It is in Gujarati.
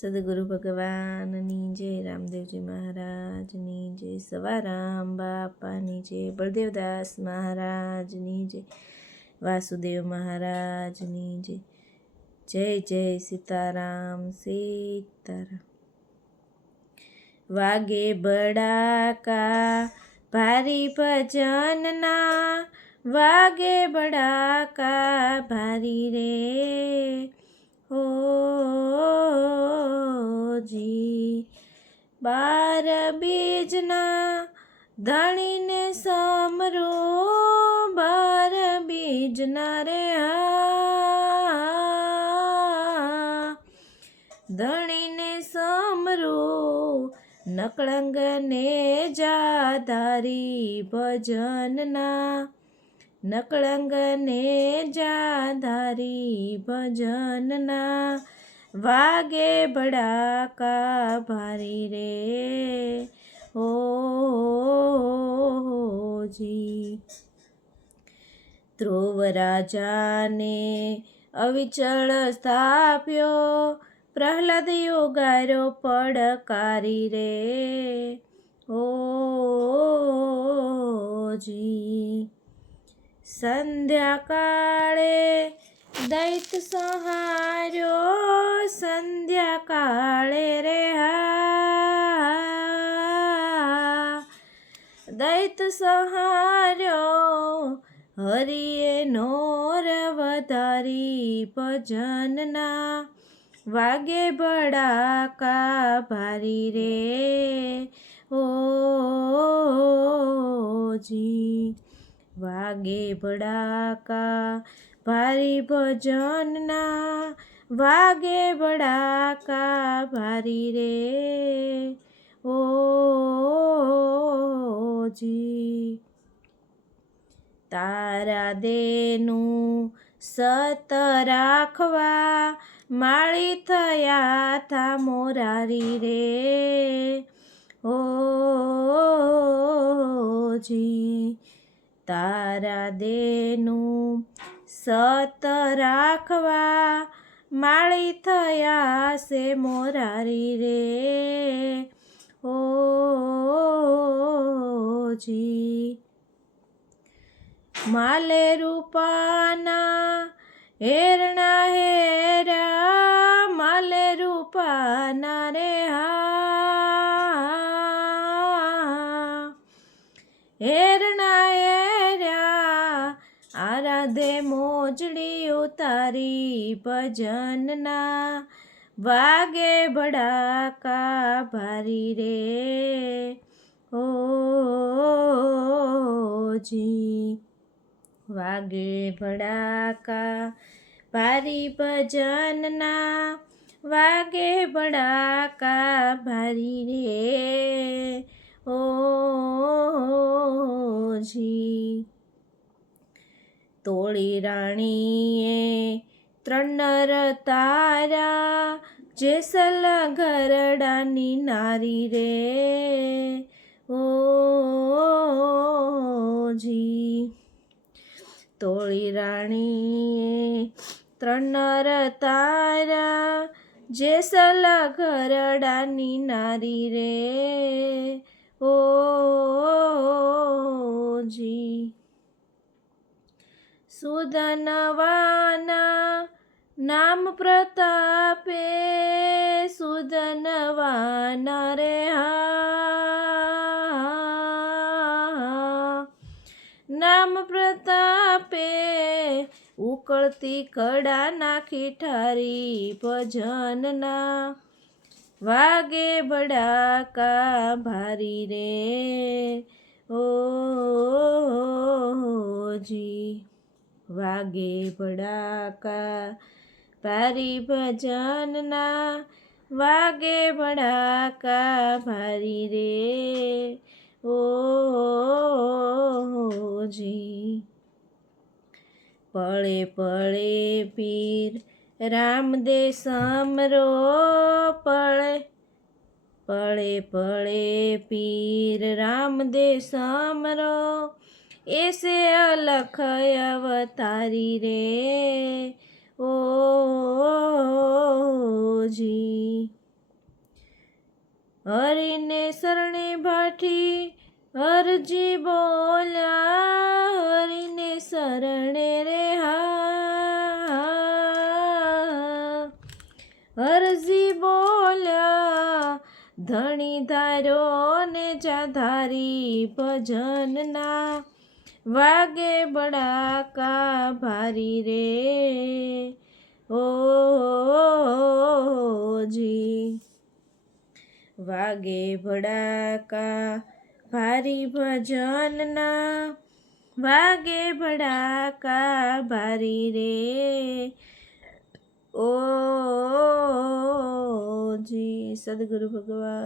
સદગુરુ ભગવાનની જય રામદેવજી મહારાજની જય સવારામ બાપાની જય, બળદેવદાસ મહારાજની જય વાસુદેવ મહારાજની જય જય જય સીતારામ સીતારામ. વાગે બડાકા, ભારી ભજનના, વાગે બડાકા, ભારી રે, હો જી. બાર બીજના ધણીને સામરો બાર બીજના રે ધણીને સમરો નકળંગને જાધારી ભજનના. નકળંગને જાધારી ભજનના. વાગે ભડાકા ભારી રે. ઓ જી ધ્રુવ રાજાને અવિચળ સ્થાપ્યો, પ્રહલાદ યોગારો પડકારી રે. ઓ જી સંધ્યાકાળે દૈત સહારો સંધ્યા કાળે રે હા દૈત સહાર્યો હરિએ નોર વધારી ભજનના વાગે બડાકા ભારી રે ઓ જી વાગે બડાકા ભારી ભજનના વાગે બડાકા ભારી રે. ઓ, જી. તારા દેનું સત રાખવા માળી થયા થા મોરારી રે. ઓ, જી. તારા દેનું સત રાખવા માળી થયા છે મોરારી રે. ઓ જી. માલે રૂપાના હેરણા હેરા આરાધે મોજડી ઉતારી ભજનના. વાગે ભડાકા ભારી રે. ઓ જી. વાગે ભડાકા ભારી ભજનના. વાગે ભડાકા ભારી રે. ઓ જી. તોળી રાણીએ ત્રણર તારા જેસલ ઘરડાની નારી રે. ઓ, જી. તોળી રાણીએ ત્રણર તારા જેસલ ઘરડાની નારી રે. ઓ, જી. સુદનવાના નામ પ્રતાપે સુદનવાના રે હા. નામ પ્રતાપે ઉકળતી કડા નાખી ઠારી ભજનના વાગે બડાકા ભારી રે. વાગે ભડાકા. ભારી ભજનના વાગે ભડાકા. ભારી રે. ઓ જી. પળે પળે પીર રામદે સમરો પળે. પળે પળે પીર રામદે સમરો એસે અલખ અવતારી રે. ઓ, જી. હરિને શરણે ભાઠી હરજી બોલ્યા. હરિને શરણે રે હા હરજી બોલ્યા. ધણી ધારો ને જાધારી ભજનના વાગે બડાકા ભારી રે. ઓ, જી. વાગે ભડાકા ભારી ભજનના. વાગે ભડાકા ભારી રે. ઓ, જી. સદગુરુ ભગવાન.